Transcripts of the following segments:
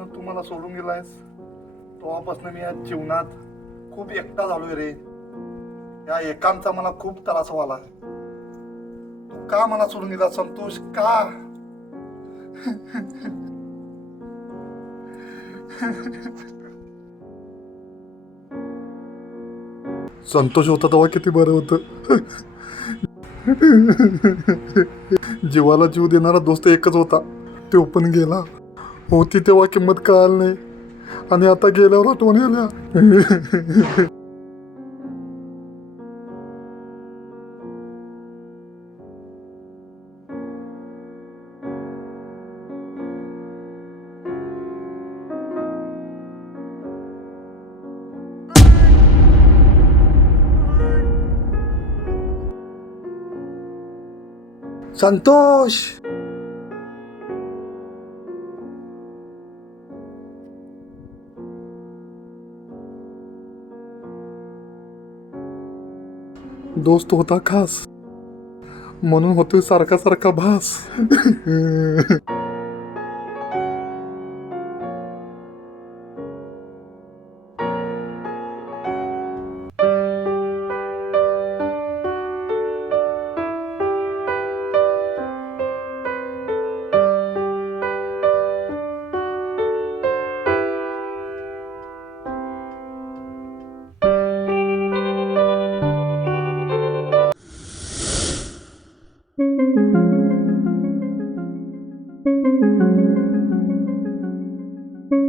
जेव्हापासून तू मला सोडून गेलायस तेव्हापासून मी या जीवनात खूप एकटा झालोय रे. या एकांचा मला खूप त्रास व्हायला तू का मला सोडून गेला संतोष? का? संतोष होता तेव्हा किती बरं होतं. जीवाला जीव देणारा दोस्त एकच होता. तो पण गेला. होती तेव्हा किंमत कळाल नाही. आणि आता गेल्यावर आठवण आल्या संतोष! दोस्त होता खास. म्हणून होतोय सारखा सारखा भास. संतोष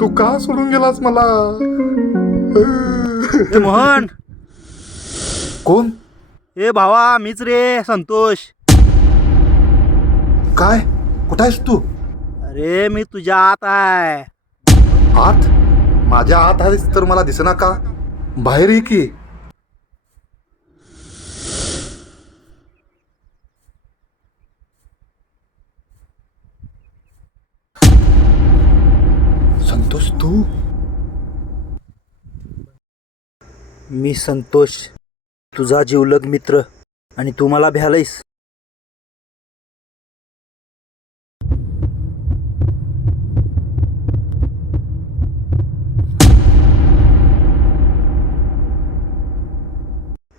तू का सोडून गेलास मला ए मोहन. कोण? ए भावा मीच रे संतोष. काय? कुठं आहेस तू? अरे मी तुझ्या आत आहे. आत? माझ्या आत आहेस तर मला दिसना का? बाहेर ये की. संतोष तू? मी संतोष. तुझा जीवलग मित्र. आणि तू मला भ्यालयस.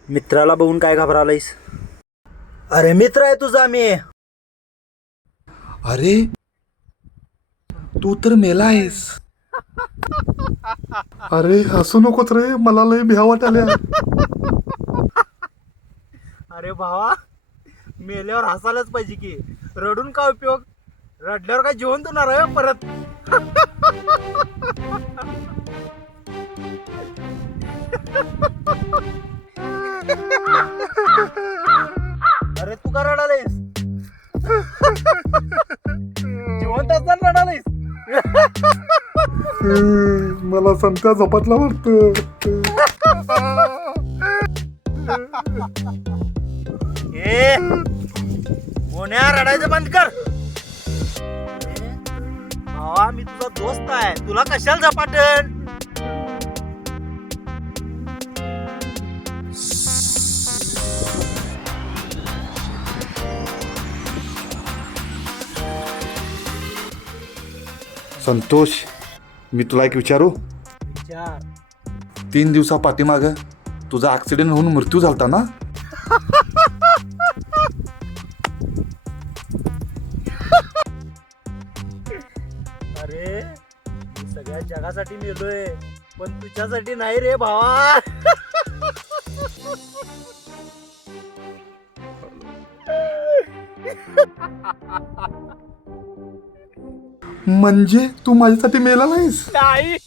मित्राला बघून काय घाबरालायस? अरे मित्र आहे तुझा मी. अरे तू तर मेला आहेस. अरे हसू नकोच रे. मला लय भ्या वाटाल्या अरे भावा मेल्यावर हसायलाच पाहिजे की. रडून का उपयोग? रडल्यावर काय जेवण होणार आहे परत? अरे तू का रडालेस मला संत्या झपाटला वाटत. ए मोन्या रडायचं बंद कर. भावा मी तुझा दोस्त आहे. तुला कशाला झपाटन? संतोष. मी तुला एक विचारू? विचार. तीन दिवसा पाठीमाग तुझा ऍक्सिडेंट होऊन मृत्यू झालता ना? अरे मी सगळ्या जगासाठी मेलोय पण तुझ्यासाठी नाही रे भावा. म्हणजे तू माझ्यासाठी मेला नाहीस नाही.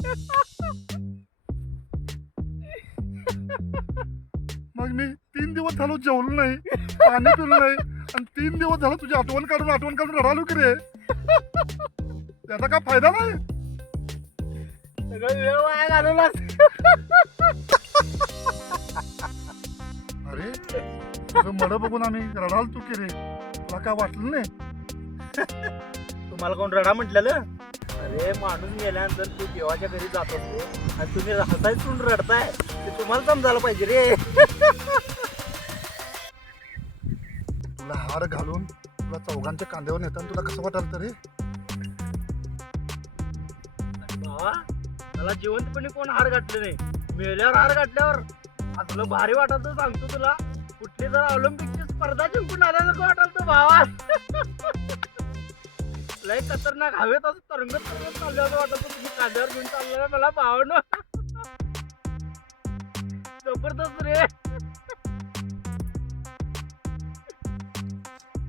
मग मी तीन दिवस झालो जेवलो नाही पाणी पिलो नाही आणि तीन दिवस झालं तुझी आठवण काढून आठवण काढून रडालो की रे. त्याचा काय फायदा नाही? सगळं वेळ वाया घालवलास अरे तुझं मड बघून आम्ही रडाल तू की रे? तुला काय वाटलं नाही? तुम्हाला कोण रडा म्हटलेलं? अरे माणूस गेल्यानंतर तू देवाच्या घरी जात असतो आणि तुम्ही हसाय तून रडताय? ते तुम्हाला समजायला पाहिजे रे. तुला हार घालून तुला चौघांच्या कांद्यावर नेताना तुला कसं वाटाल तरी? भावा मला जिवंतपणे कोण हार घातले नाही? मेल्यावर हार घातल्यावर असलं भारी वाटत सांगतो तुला. कुठली तर ऑलिम्पिकची स्पर्धा जिंकून आल्यासारखं वाटत भावा. लय खतरनाक. हवेत असं तरंगत तरंगत चालल्याचं वाटत होतं. तुम्ही कांद्यावर घेऊन चाललेला मला भावनं. जबरदस्त रे.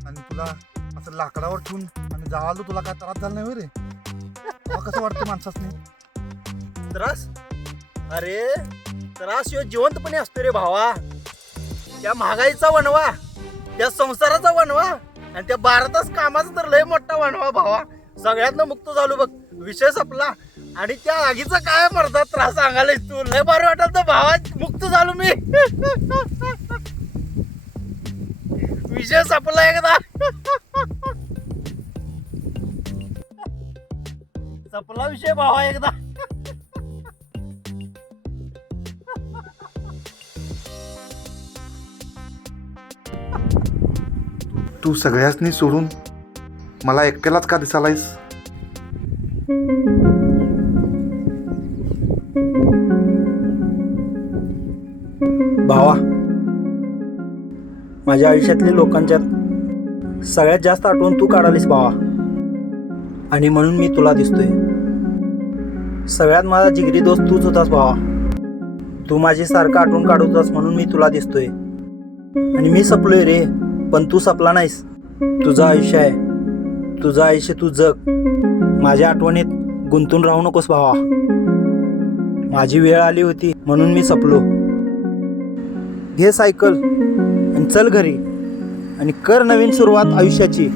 आणि तुला असं लाकडावर ठेवून आणि जाळालो तुला काय त्रास झाला नाही होय रे? तुला कसं वाटतं माणसासनी? त्रास? अरे त्रास ह्यो जिवंतपणे असतो रे भावा. त्या महागाईचा वनवा त्या संसाराचा वनवा आणि त्या भारताच कामाचा तर लय मोठा वनवा भावा. सगळ्यातनं मुक्त झालो बघ. विषय संपला. आणि त्या आगीचा काय मरता त्रास सांगायला तू? लय भारी वाटत तर भावा मुक्त झालो मी. विषय संपला एकदा. संपला विषय भावा एकदा. तू सगळ्यासनी सोडून मला एकट्यालाच का दिसालायस? भावा माझ्या आयुष्यातले लोकांच्यात सगळ्यात जास्त आठवण तू काढालीस भावा. आणि म्हणून मी तुला दिसतोय. सगळ्यात माझा जिगरी दोस्त तूच होतास भावा. तू माझी सारखं आठवण काढत होतास म्हणून मी तुला दिसतोय. आणि मी सपलोय रे. पण तू सपला नाहीस. तुझं आयुष्य आहे. तुझं आयुष्य तू जग. माझ्या आठवणीत गुंतून राहू नकोस भावा. माझी वेळ आली होती म्हणून मी सपलो. घे सायकल आणि चल घरी. आणि कर नवीन सुरुवात आयुष्याची.